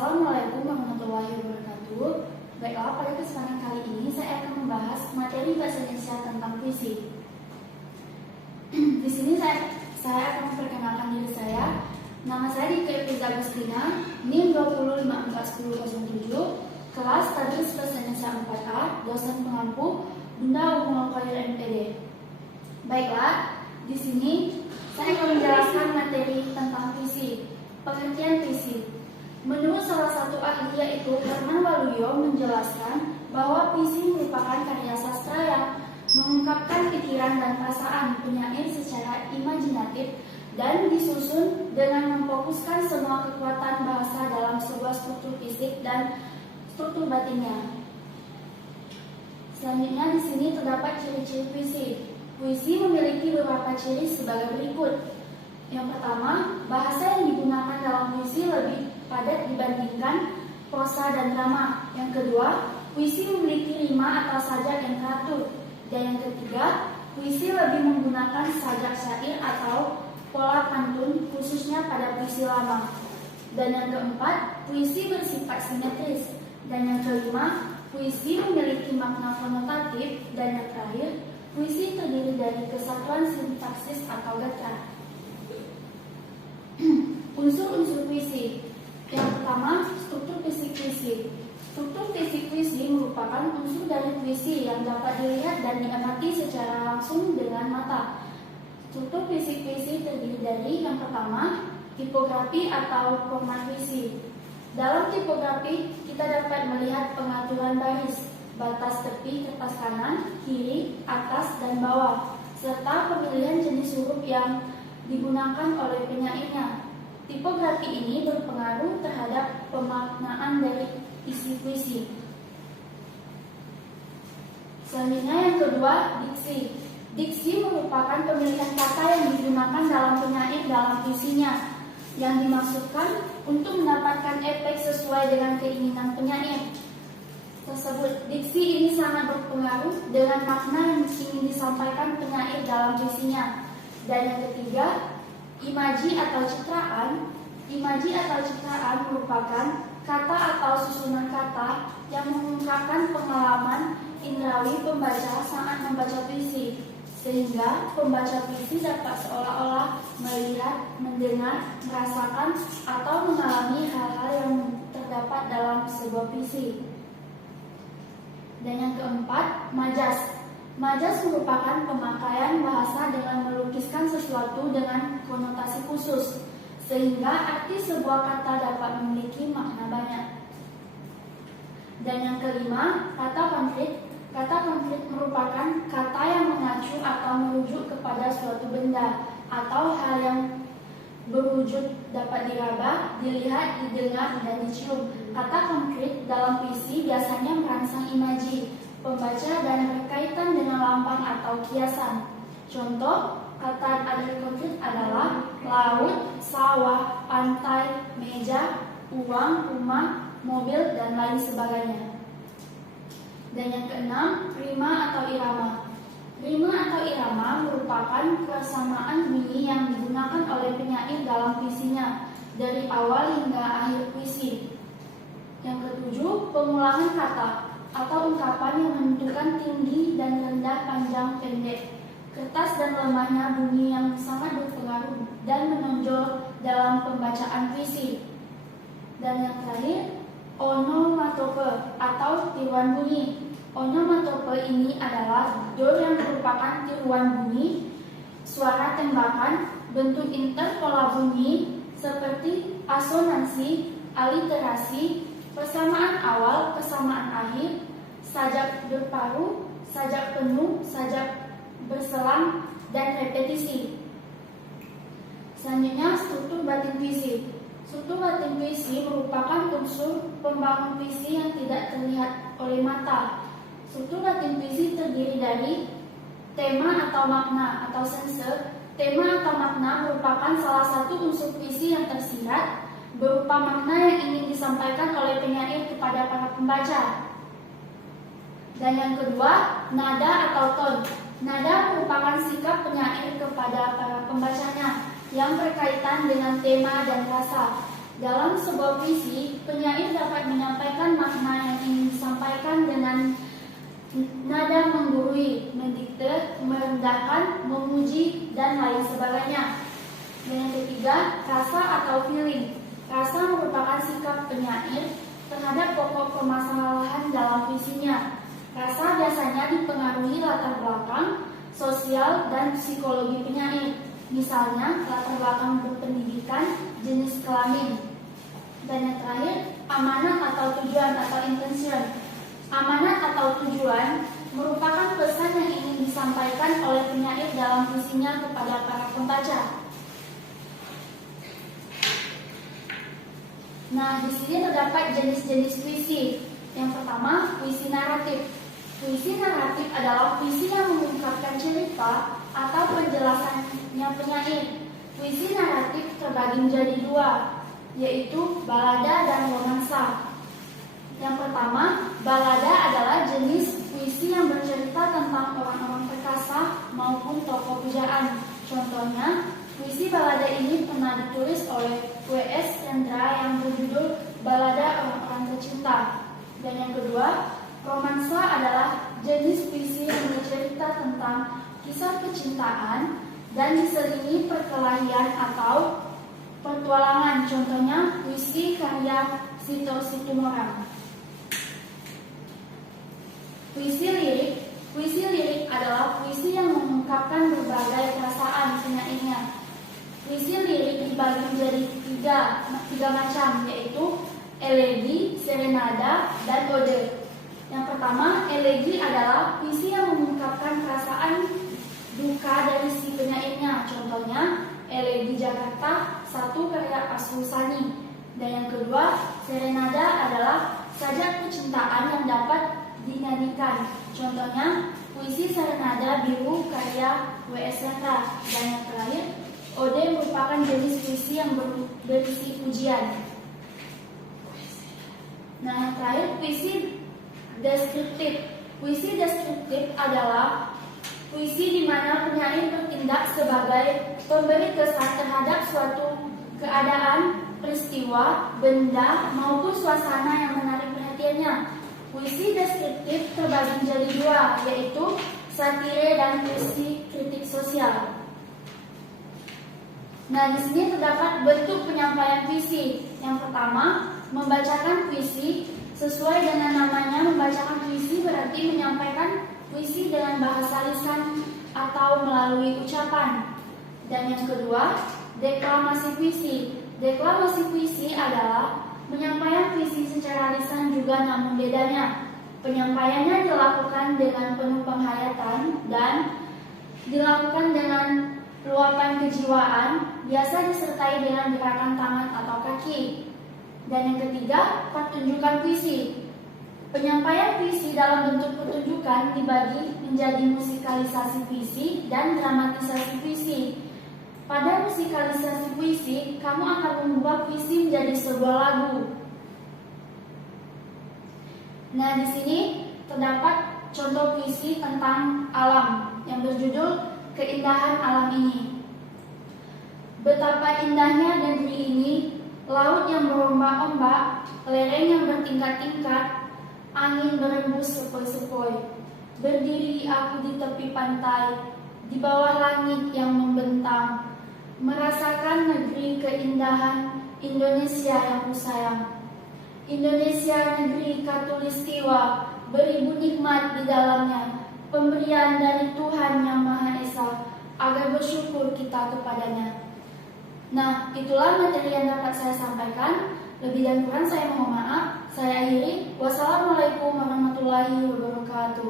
Assalamualaikum warahmatullahi wabarakatuh. Baiklah, pada kesempatan kali ini saya akan membahas materi bahasa Indonesia tentang puisi. Di sini saya akan memperkenalkan diri saya. Nama saya Dika Epiza Agustina, NIM 2054107, kelas Tadris Bahasa Indonesia 4A, dosen pengampu Bunda Umum Koyer MPD. Baiklah, di sini saya akan menjelaskan materi tentang puisi. Pengertian puisi. Menurut salah satu ahli yaitu Herman Waluyo menjelaskan bahwa puisi merupakan karya sastra yang mengungkapkan pikiran dan perasaan penyair secara imajinatif dan disusun dengan memfokuskan semua kekuatan bahasa dalam sebuah struktur fisik dan struktur batinnya. Selanjutnya di sini terdapat ciri-ciri puisi. Puisi memiliki beberapa ciri sebagai berikut. Yang pertama, bahasa yang digunakan dalam puisi lebih padat dibandingkan prosa dan drama. Yang kedua, puisi memiliki rima atau sajak yang teratur. Dan yang ketiga, puisi lebih menggunakan sajak syair atau pola pantun khususnya pada puisi lama. Dan yang keempat, puisi bersifat simetris. Dan yang kelima, puisi memiliki makna konotatif. Dan yang terakhir, puisi terdiri dari kesatuan sintaksis atau gatra. Unsur-unsur puisi. Yang pertama, struktur fisik puisi. Struktur fisik puisi merupakan unsur dari puisi yang dapat dilihat dan diamati secara langsung dengan mata. Struktur fisik puisi terdiri dari yang pertama, tipografi atau format puisi. Dalam tipografi, kita dapat melihat pengaturan baris, batas tepi kertas kanan, kiri, atas, dan bawah, serta pemilihan jenis huruf yang digunakan oleh penyairnya. Tipografi ini berpengaruh terhadap pemaknaan dari isi puisi. Selanjutnya yang kedua, diksi. Diksi merupakan pemilihan kata yang digunakan dalam penyair dalam puisinya, yang dimaksudkan untuk mendapatkan efek sesuai dengan keinginan penyair tersebut. Diksi ini sangat berpengaruh dengan makna yang ingin disampaikan penyair dalam puisinya. Dan yang ketiga, imaji atau citraan. Imaji atau citraan merupakan kata atau susunan kata yang mengungkapkan pengalaman indrawi pembaca saat membaca puisi, sehingga pembaca puisi dapat seolah-olah melihat, mendengar, merasakan, atau mengalami hal-hal yang terdapat dalam sebuah puisi. Dan yang keempat, majas. Majas merupakan pemakaian bahasa dengan melukiskan sesuatu dengan konotasi khusus, sehingga arti sebuah kata dapat memiliki makna banyak. Dan yang kelima, kata konkret. Kata konkret merupakan kata yang mengacu atau merujuk kepada suatu benda atau hal yang berwujud dapat diraba, dilihat, didengar, dan dicium. Kata konkret dalam puisi biasanya merangsang imaji pembaca dan berkaitan dengan lambang atau kiasan. Contoh kata adil konkret adalah laut, sawah, pantai, meja, uang, rumah, mobil, dan lain sebagainya. Dan yang keenam, rima atau irama. Rima atau irama merupakan persamaan bunyi yang digunakan oleh penyair dalam puisinya dari awal hingga akhir puisi. Yang ketujuh, pengulangan kata atau ungkapan yang menentukan tinggi dan rendah, panjang, pendek. Kertas dan lemahnya bunyi yang sangat berpengaruh dan menonjol dalam pembacaan puisi. Dan yang terakhir, onomatope atau tiruan bunyi. Onomatope ini adalah dor yang merupakan tiruan bunyi, suara tembakan, bentuk interpola bunyi seperti asonansi, aliterasi, persamaan awal, persamaan akhir, sajak berparu, sajak penuh, sajak berselang, dan repetisi. Selanjutnya, struktur batin puisi. Struktur batin puisi merupakan unsur pembangun puisi yang tidak terlihat oleh mata. Struktur batin puisi terdiri dari tema atau makna atau sense. Tema atau makna merupakan salah satu unsur puisi yang tersirat berupa makna yang ingin disampaikan oleh penyair kepada para pembaca. Dan yang kedua, nada atau ton. Nada merupakan sikap penyair kepada para pembacanya yang berkaitan dengan tema dan rasa. Dalam sebuah puisi, penyair dapat menyampaikan makna yang ingin disampaikan dengan nada menggurui, mendikte, merendahkan, memuji, dan lain sebagainya. Dan yang ketiga, rasa atau feeling. Rasa merupakan sikap penyair terhadap pokok permasalahan dalam puisinya. Rasa biasanya dipengaruhi latar belakang, sosial, dan psikologi penyair. Misalnya, latar belakang berpendidikan, jenis kelamin. Dan yang terakhir, amanat atau tujuan atau intention. Amanat atau tujuan merupakan pesan yang ingin disampaikan oleh penyair dalam puisinya kepada para pembaca. Nah, di sini terdapat jenis-jenis puisi. Yang pertama, puisi naratif. Puisi naratif adalah puisi yang mengungkapkan cerita atau penjelasannya penyair. Puisi naratif terbagi menjadi dua, yaitu balada dan romansa. Yang pertama, balada adalah jenis puisi yang bercerita tentang orang-orang perkasa maupun tokoh pujaan. Contohnya, puisi balada ini pernah ditulis oleh W.S. Chandra yang berjudul Balada Orang-orang Tercinta. Dan yang kedua, romansa adalah jenis puisi yang bercerita tentang kisah kecintaan dan diselingi perkelahian atau petualangan. Contohnya, puisi karya Sito Situmorang. Puisi lirik. Puisi lirik adalah puisi yang mengungkapkan berbagai perasaan penyairnya. Puisi lirik dibagi menjadi tiga macam, yaitu elegi, serenada, dan ode. Yang pertama, elegi adalah puisi yang mengungkapkan perasaan duka dari si penyairnya. Contohnya, elegi Jakarta 1 karya Asrul-Sani. Dan yang kedua, serenada adalah sajak kecintaan yang dapat dinyanyikan. Contohnya, puisi Serenada Biru karya W.S. Chandra. Dan yang terakhir, ode merupakan jenis puisi yang berisi pujian. Nah, yang terakhir, puisi deskriptif. Puisi deskriptif adalah puisi di mana penyair bertindak sebagai pemberi kesan terhadap suatu keadaan, peristiwa, benda, maupun suasana yang menarik perhatiannya. Puisi deskriptif terbagi menjadi dua, yaitu satire dan puisi kritik sosial. Nah, di sini terdapat bentuk penyampaian puisi. Yang pertama, membacakan puisi. Sesuai dengan namanya, membacakan puisi berarti menyampaikan puisi dengan bahasa lisan atau melalui ucapan. Dan yang kedua, deklamasi puisi. Deklamasi puisi adalah penyampaian puisi secara lisan juga, namun bedanya penyampaiannya dilakukan dengan penuh penghayatan dan dilakukan dengan luapan kejiwaan, biasa disertai dengan gerakan tangan atau kaki. Dan yang ketiga, pertunjukan puisi. Penyampaian puisi dalam bentuk pertunjukan dibagi menjadi musikalisasi puisi dan dramatisasi puisi. Pada musikalisasi puisi, kamu akan membuat puisi menjadi sebuah lagu. Nah, di sini terdapat contoh puisi tentang alam yang berjudul Keindahan Alam Ini. Betapa indahnya negeri ini, laut yang berombak-ombak, lereng yang bertingkat-tingkat, angin berembus sepoi-sepoi. Berdiri aku di tepi pantai, di bawah langit yang membentang, merasakan negeri keindahan Indonesia yang kusayang. Indonesia negeri khatulistiwa, beribu nikmat di dalamnya, pemberian dari Tuhan Yang Maha Esa, agar bersyukur kita kepadanya. Nah, itulah materi yang dapat saya sampaikan. Lebih dan kurang saya mohon maaf. Saya akhiri. Wassalamualaikum warahmatullahi wabarakatuh.